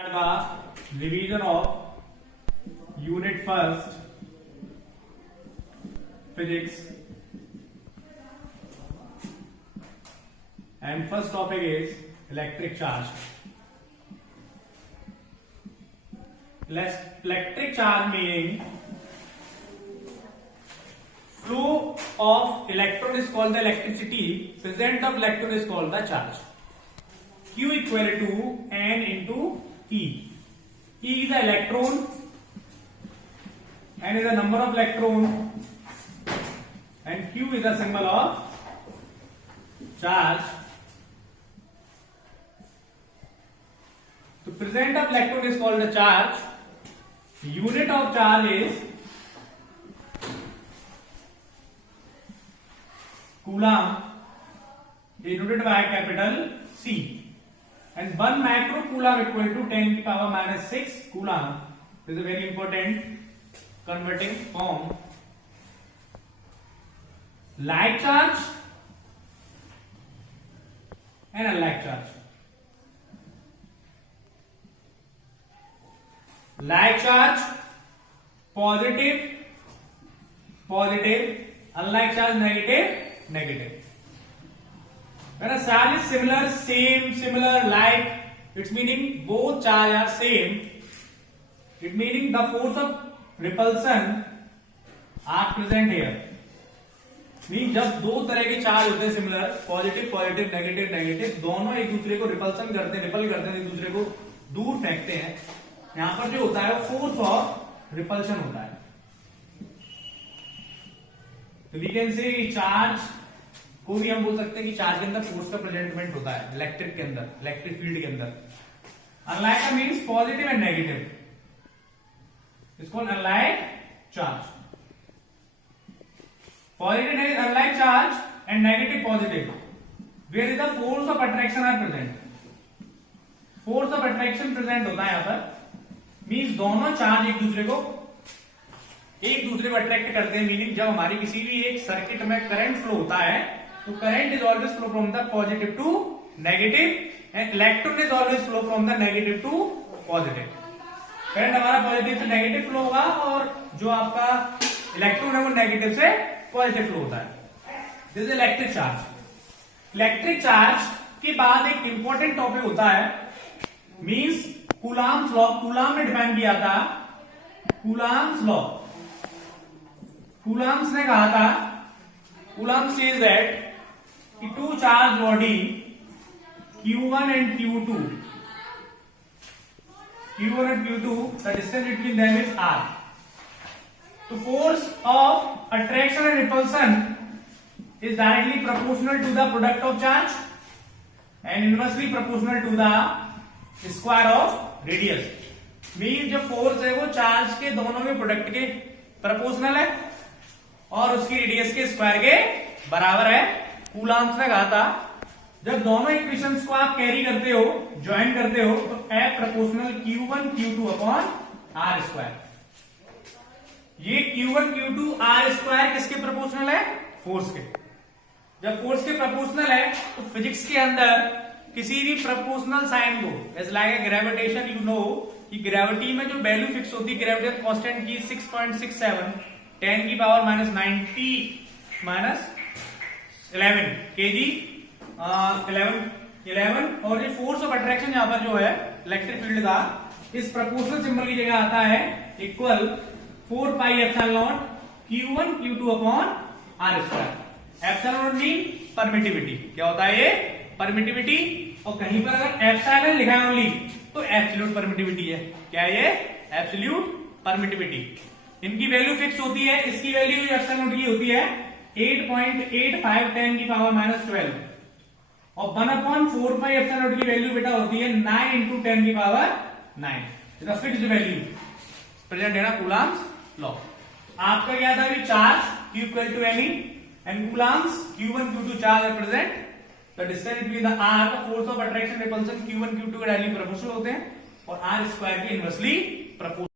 The revision of unit first physics, and first topic is electric charge. Electric charge meaning flow of electron is called the electricity, present of electron is called the charge. Q equal to N into E. E is the electron, N is the number of electron, and Q is the symbol of charge. The present of electron is called the charge. The unit of charge is coulomb, denoted by capital C. And 1 microcoulomb equal to 10 to the power minus 6 coulomb. This is a very important converting form. Like charge and unlike charge. Like charge, positive, positive. Unlike charge, negative, negative. When a charge is similar, same, similar, like, it's meaning both charge are same. It meaning the force of repulsion are present here. Mean जब दो तरह के charge होते हैं similar, positive positive negative negative, दोनों एक दूसरे को रिपल्सन करते हैं, रिपल करते हैं, एक दूसरे को दूर फेंकते हैं. यहां पर जो होता है वो फोर्स ऑफ रिपल्शन होता है. तो वी कैन से चार्ज को भी हम बोल सकते हैं कि चार्ज के अंदर फोर्स का प्रेजेंटमेंट होता है इलेक्ट्रिक के अंदर, इलेक्ट्रिक फील्ड के अंदर. अनलाइक का मीन्स पॉजिटिव एंड नेगेटिव, इसको unlike charge. Positive is unlike charge and negative positive. Where is the force of attraction are present? Force of attraction present होता है यहाँ पर. Means दोनों चार्ज एक दूसरे को अट्रैक्ट करते हैं. मीनिंग जब हमारी किसी भी एक सर्किट में करंट फ्लो होता है तो current is always flow from the positive to negative and electron is always flow from the negative to positive. Current हमारा पॉजिटिव से नेगेटिव फ्लो होगा और जो आपका इलेक्ट्रॉन है वो नेगेटिव से पॉजिटिव फ्लो होता है. This is electric charge. Electric charge के बाद एक इंपॉर्टेंट टॉपिक होता है मींस कूलॉम्स लॉ. कूलॉम ने डिफाइन किया था कूलॉम्स लॉ. कूलॉम्स ने कहा था, कूलॉम सेज दैट कि two charge body Q1 and Q2, Q1 and Q2, the distance between them is R. The force of attraction and repulsion is directly proportional to the product of charge and inversely proportional to the square of radius. Mean जो force है वो charge के दोनों के product के proportional है और उसकी रेडियस के स्क्वायर के बराबर है. कूलॉम्स ने कहा था जब दोनों इक्वेशंस को आप कैरी करते हो, ज्वाइन करते हो, तो F proportional Q1 Q2 upon R square. ये Q1 Q2 R स्क्वायर किसके प्रोपोर्शनल है? फोर्स के. जब फोर्स के प्रोपोर्शनल है तो फिजिक्स के अंदर किसी भी प्रोपोर्शनल साइन को, as like gravitation, you know कि ग्रेविटी में जो वैल्यू फिक्स होती है ग्रेविटेशन कांस्टेंट की 6.67 10 की पावर माइनस 90 माइनस 11 केजी 11. और ये फोर्स ऑफ अट्रैक्शन यहां पर जो है इलेक्ट्रिक फील्ड का, इस प्रोपोर्शनल सिंबल की जगह आता है equal 4 pi epsilon not Q1 Q2 upon R square. Epsilon not mean permittivity. क्या होता है ये? परमिटिविटी. और कहीं पर अगर एप्सिलॉन लिखा है ओनली तो एब्सोल्यूट परमिटिविटी है. क्या है ये? Absolute permittivity. इनकी वैल्यू फिक्स होती है. इसकी वैल्यू एप्सिलॉन नॉट की होती है 8.85 10 की पावर माइनस 12 और 1 अपॉन 4 पाई एप्सिलॉन नॉट की वैल्यू बेटा होती है 9 इंटू 10 की पावर 9. फिक्स्ड वैल्यू प्रेजेंट है ना कूलॉम्स लॉ. आपका क्या था अभी? Charge Q equal to any and Coulomb's Q1 Q2 charge are present. The distance between the R, the force of attraction repulsion Q1 Q2 के directly proportional होते हैं और R स्क्वायर के इनवर्सली प्रोपोर्शनल.